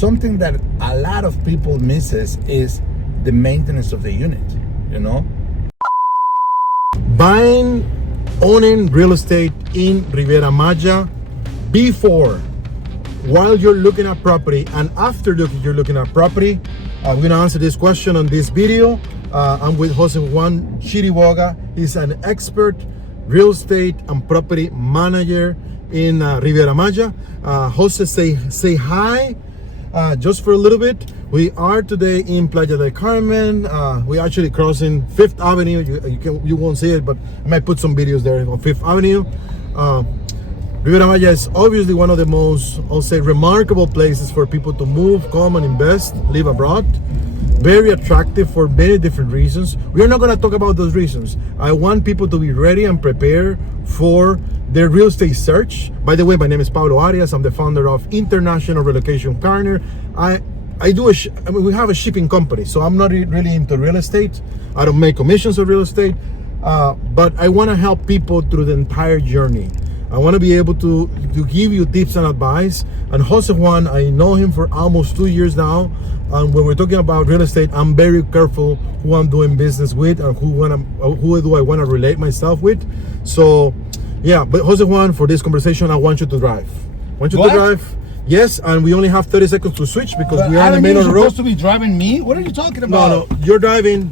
something that a lot of people misses is the maintenance of the unit, you know? Buying, owning real estate in Riviera Maya before, while you're looking at property, and after you're looking at property. We're gonna answer this question on this video. I'm with José Juan Chiriboga. He's an expert real estate and property manager in Riviera Maya. Jose, say hi just for a little bit. We are today in Playa del Carmen. We're actually crossing Fifth Avenue. You won't see it, but I might put some videos there on Fifth Avenue. Riviera Maya is obviously one of the most, I'll say, remarkable places for people to move, come and invest, live abroad. Very attractive for many different reasons. We are not going to talk about those reasons. I want people to be ready and prepared for their real estate search. By the way, my name is Pablo Arias. I'm the founder of International Relocation Partner. We have a shipping company, so I'm not really into real estate. I don't make commissions of real estate, but I want to help people through the entire journey. I want to be able to give you tips and advice. And Jose Juan, I know him for almost 2 years now. And when we're talking about real estate, I'm very careful who I'm doing business with and who do I want to relate myself with. So, yeah. But Jose Juan, for this conversation, I want you to drive. Yes, and we only have 30 seconds to switch because we are in the middle of the road. You're supposed to be driving me? What are you talking about? No, you're driving.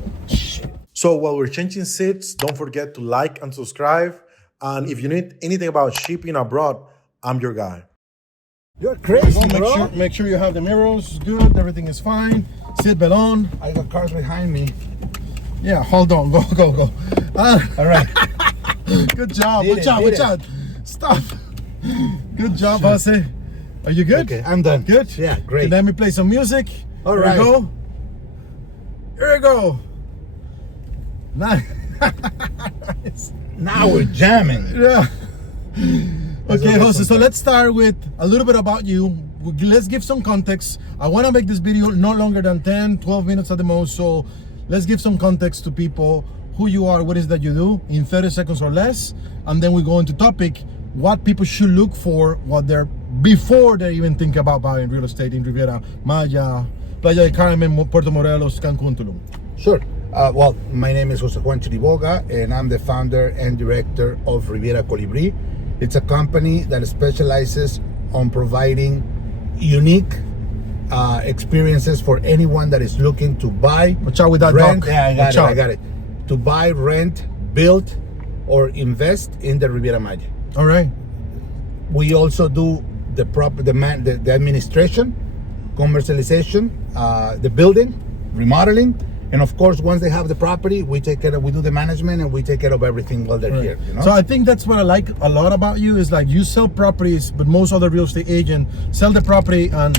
So while we're changing seats, don't forget to like and subscribe. And if you need anything about shipping abroad, I'm your guy. You're crazy, bro. Make sure you have the mirrors good, everything is fine. Seatbelt on. I got cars behind me. Yeah, hold on, go. All right. Good job, watch out. Stop. Good job, Jose. Are you good? Okay, I'm done. Good? Yeah, great. Okay, let me play some music. All right. Here we go. Nice. Now we're jamming. Yeah. Okay, Jose, so let's start with a little bit about you. Let's give some context. I want to make this video no longer than 10, 12 minutes at the most. So let's give some context to people, who you are, what is that you do in 30 seconds or less. And then we go into topic, what people should look for, before they even think about buying real estate in Riviera Maya, Playa del Carmen, Puerto Morelos, Cancun, Tulum. Sure. Well, my name is José Juan Chiriboga, and I'm the founder and director of Riviera Kolibrí. It's a company that specializes on providing unique experiences for anyone that is looking to buy, watch out with that rent. dog. Yeah, I got it. To buy, rent, build, or invest in the Riviera Maya. All right. We also do the administration, commercialization, the building, remodeling. And of course, once they have the property, we do the management and we take care of everything while they're here. You know? So I think that's what I like a lot about you is like you sell properties, but most other real estate agents sell the property and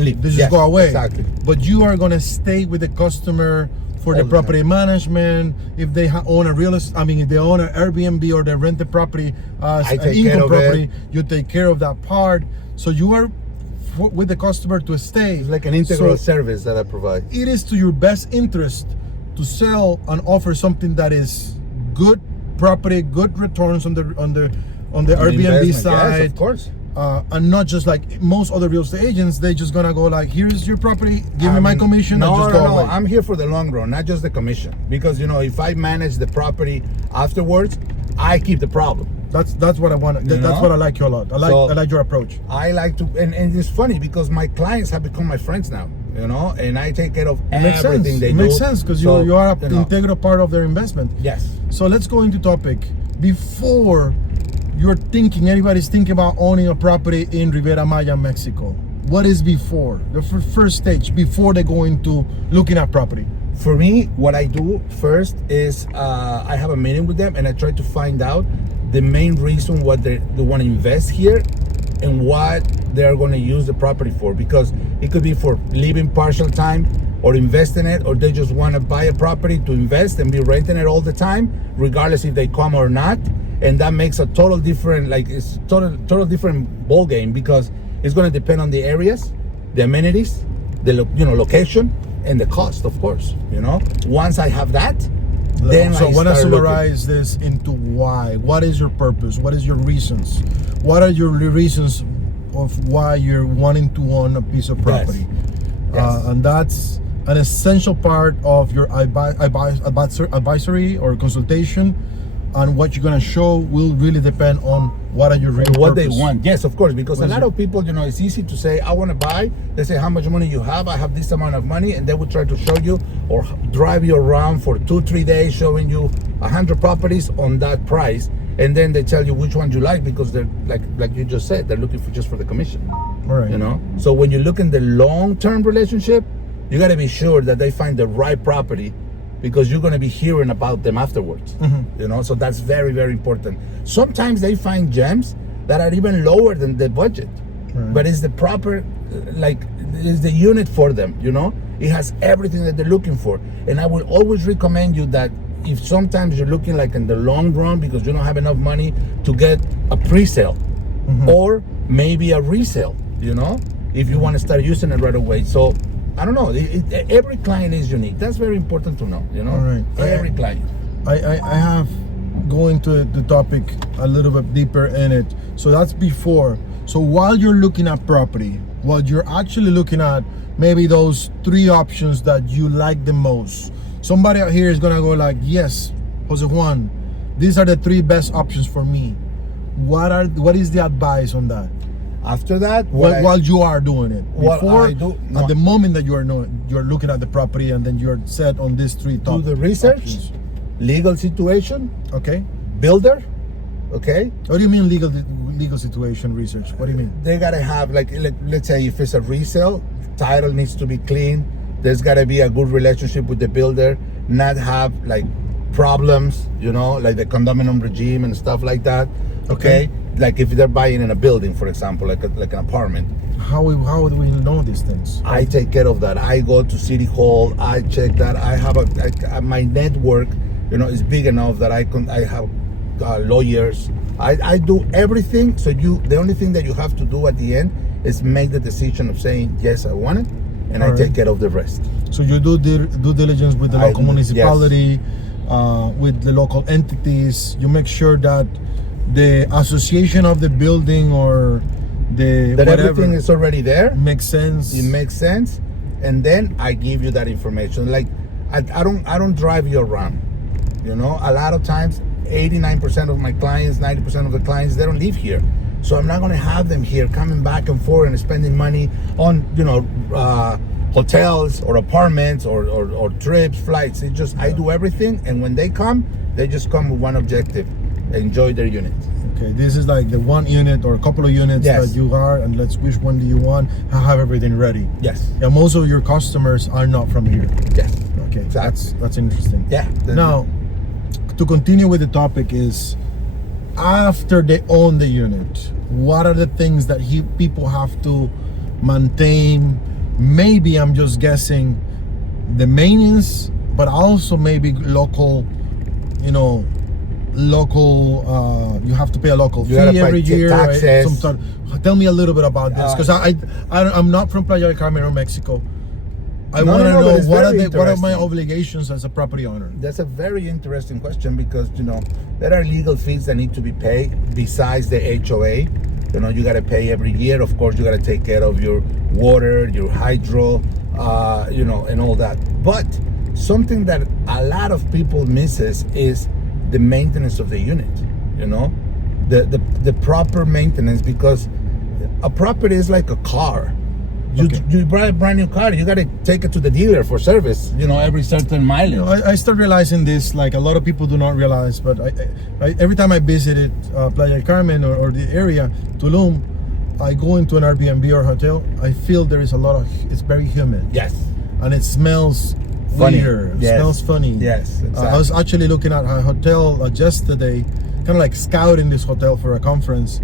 leave. They just go away. Exactly. But you are gonna stay with the customer for the property management. If they own if they own an Airbnb or they rent the property as an income property, you take care of that part. So you are with the customer to stay. It's like an integral service that I provide. It is to your best interest to sell and offer something that is good property, good returns on the Airbnb side. Yes, of course. And not just like most other real estate agents, they just gonna go like, here's your property, give me my commission. No, and just go away. I'm here for the long run, not just the commission. Because if I manage the property afterwards, I keep the problem. That's what I want. That's what I like you a lot. I like your approach. I like to, and it's funny because my clients have become my friends now. And I take care of everything they do. It makes sense because you are an integral part of their investment. Yes. So let's go into topic. Before anybody's thinking about owning a property in Riviera Maya, Mexico, what is before? The first stage, before they go into looking at property? For me, what I do first is I have a meeting with them and I try to find out the main reason what they want to invest here and what they're going to use the property for, because it could be for living partial time or invest in it, or they just want to buy a property to invest and be renting it all the time, regardless if they come or not. And that makes a total different, it's total different ball game, because it's going to depend on the areas, the amenities, the location, and the cost, of course. Once I have that, then so I want to summarize this into why. What is your purpose? What is your reasons? What are your reasons of why you're wanting to own a piece of property. Yes. And that's an essential part of your advisory or consultation, and what you're going to show will really depend on what are your real what purpose. they want. Yes, of course, because What a is lot it? of people, it's easy to say, I want to buy. They say, how much money you have? I have this amount of money, and they will try to show you or drive you around for 2-3 days showing you 100 properties on that price, and then they tell you which one you like, because they're like you just said, they're looking for just for the commission. All right. So when you look in the long-term relationship, you got to be sure that they find the right property, because you're going to be hearing about them afterwards. So that's very, very important. Sometimes they find gems that are even lower than the budget, but it's the proper, is the unit for them. It has everything that they're looking for. And I will always recommend you that if sometimes you're looking like in the long run because you don't have enough money to get a pre-sale or maybe a resale, if you want to start using it right away. So I don't know. Every client is unique. That's very important to know. All right. Every client. I have going to the topic a little bit deeper in it. So that's before. So while you're looking at property, while you're actually looking at maybe those 3 options that you like the most, somebody out here is gonna go like, yes, Jose Juan, these are the 3 best options for me. What is the advice on that? After that, while you are doing it, before, at the moment that you're looking at the property, and then you're set on these 3 top do the research, options. legal situation, Okay. builder, okay. What do you mean legal situation research? What do you mean? They gotta have let's say if it's a resale, title needs to be clean. There's gotta be a good relationship with the builder, not have problems, like the condominium regime and stuff like that. Okay. Like if they're buying in a building, for example, like an apartment. How do we know these things? I take care of that. I go to City Hall. I check that. I have my network, is big enough that I have lawyers. I do everything. So the only thing that you have to do at the end is make the decision of saying yes, I want it, and I take care of the rest. So you do due diligence with the local municipality, with the local entities. You make sure that the association of the building or that everything is already there. Makes sense. It makes sense, and then I give you that information. I don't drive you around. A lot of times, 89% of my clients, 90% of the clients, they don't live here. So I'm not going to have them here coming back and forth and spending money on hotels or apartments or trips, flights. I do everything, and when they come, they just come with one objective: enjoy their unit. Okay, this is like the one unit or a couple of units that you are, and which one do you want? I have everything ready. Yes. Yeah, most of your customers are not from here. Yes. Okay, exactly. That's interesting. Yeah. Now, to continue with the topic is, after they own the unit, what are the things that people have to maintain? Maybe I'm just guessing the maintenance, but also maybe local, you have to pay a local fee every year, taxes. Right? Tell me a little bit about this, because I'm not from Playa del Carmen or Mexico. I want to know what are my obligations as a property owner. That's a very interesting question, because there are legal fees that need to be paid besides the HOA. You got to pay every year. Of course, you got to take care of your water, your hydro, and all that. But something that a lot of people misses is the maintenance of the unit. The proper maintenance, because a property is like a car. You buy a brand new car, you got to take it to the dealer for service, every certain mileage. I start realizing this, like a lot of people do not realize, but I every time I visited Playa del Carmen or the area, Tulum, I go into an Airbnb or hotel, I feel there is it's very humid. Yes. And it smells weird. It smells funny. Yes, exactly. I was actually looking at a hotel yesterday, kind of like scouting this hotel for a conference.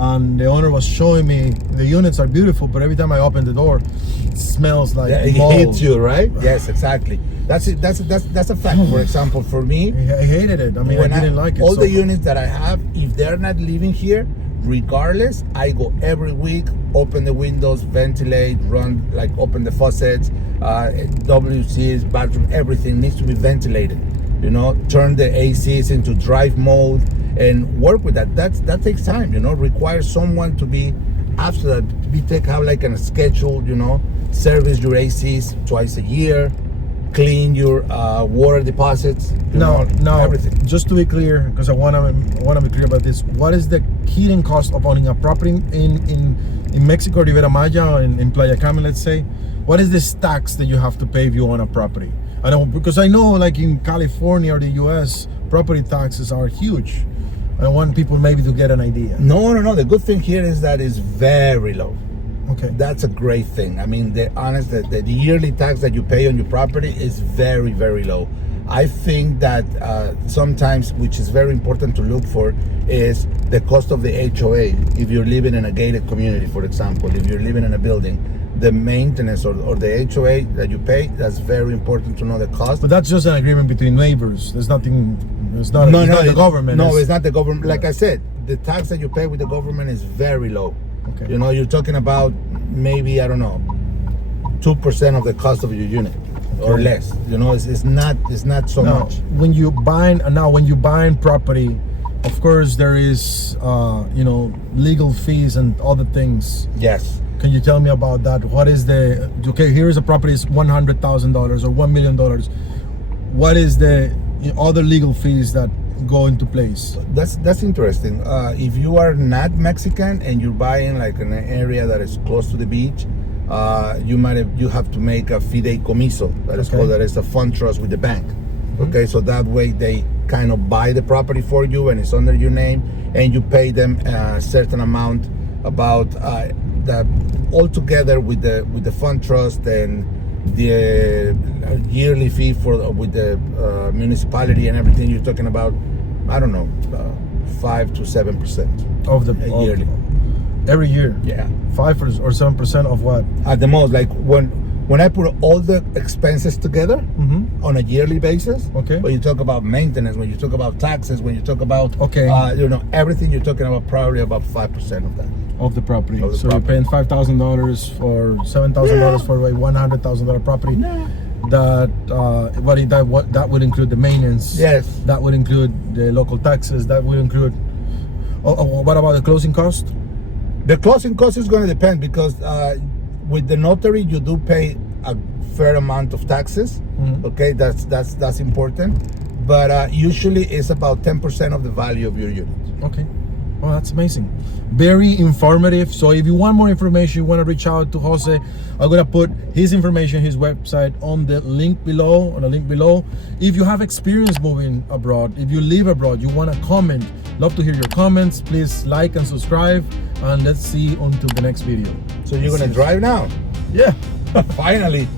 And the owner was showing me the units are beautiful, but every time I open the door, it smells like it mold. hits you, right? Yes, exactly. That's it. That's a fact. For example, for me, I hated it. I didn't like it. All the units that I have, if they're not living here, regardless, I go every week, open the windows, ventilate, open the faucets, WCs, bathroom, everything needs to be ventilated. Turn the ACs into drive mode and work with that. That takes time. Requires someone to be after that, VTech have like a schedule, service your ACs twice a year, clean your water deposits. No, everything. Just to be clear, because I wanna be clear about this. What is the heating cost of owning a property in Mexico, Riviera Maya, in Playa Carmen, let's say? What is this tax that you have to pay if you own a property? I know like in California or the US, property taxes are huge. I want people maybe to get an idea. No. The good thing here is that it's very low. Okay. That's a great thing. I mean, the yearly tax that you pay on your property is very, very low. I think that sometimes, which is very important to look for, is the cost of the HOA. If you're living in a gated community, for example, if you're living in a building, the maintenance or the HOA that you pay, that's very important to know the cost. But that's just an agreement between neighbors. There's nothing. It's not the government. No, it's not the government. Like I said, the tax that you pay with the government is very low. Okay. You're talking about maybe, I don't know, 2% of the cost of your unit or less. It's not so much. When you buy property, of course there is legal fees and other things. Yes. Can you tell me about that? What is here's a property is $100,000 or $1 million. What is the other legal fees that go into place? That's interesting. If you are not Mexican and you're buying like an area that is close to the beach, you have to make a fideicomiso. That is called. That is a fund trust with the bank. Mm-hmm. Okay, so that way they kind of buy the property for you and it's under your name, and you pay them a certain amount about that altogether with the fund trust and the yearly fee with the municipality and everything. You're talking about, I don't know, 5 to 7% of the yearly. Every year. Yeah, 5 or 7% of what? At the most, like when I put all the expenses together on a yearly basis. Okay. When you talk about maintenance, when you talk about taxes, when you talk about everything, you're talking about probably about 5% of that. Of the property. Of the so property. You're paying $5,000 or $7,000 for a $100,000 property. That would include the maintenance. Yes. That would include the local taxes. That would include. What about the closing cost? The closing cost is going to depend because with the notary you do pay a fair amount of taxes. Mm-hmm. Okay, that's important. But usually it's about 10% of the value of your unit. Okay. Oh, that's amazing. Very informative. So if you want more information, you want to reach out to Jose, I'm going to put his information, his website on the link below, If you have experience moving abroad, if you live abroad, you want to comment, love to hear your comments. Please like and subscribe, and let's see on to the next video. So you're going to drive now? Yeah. Finally.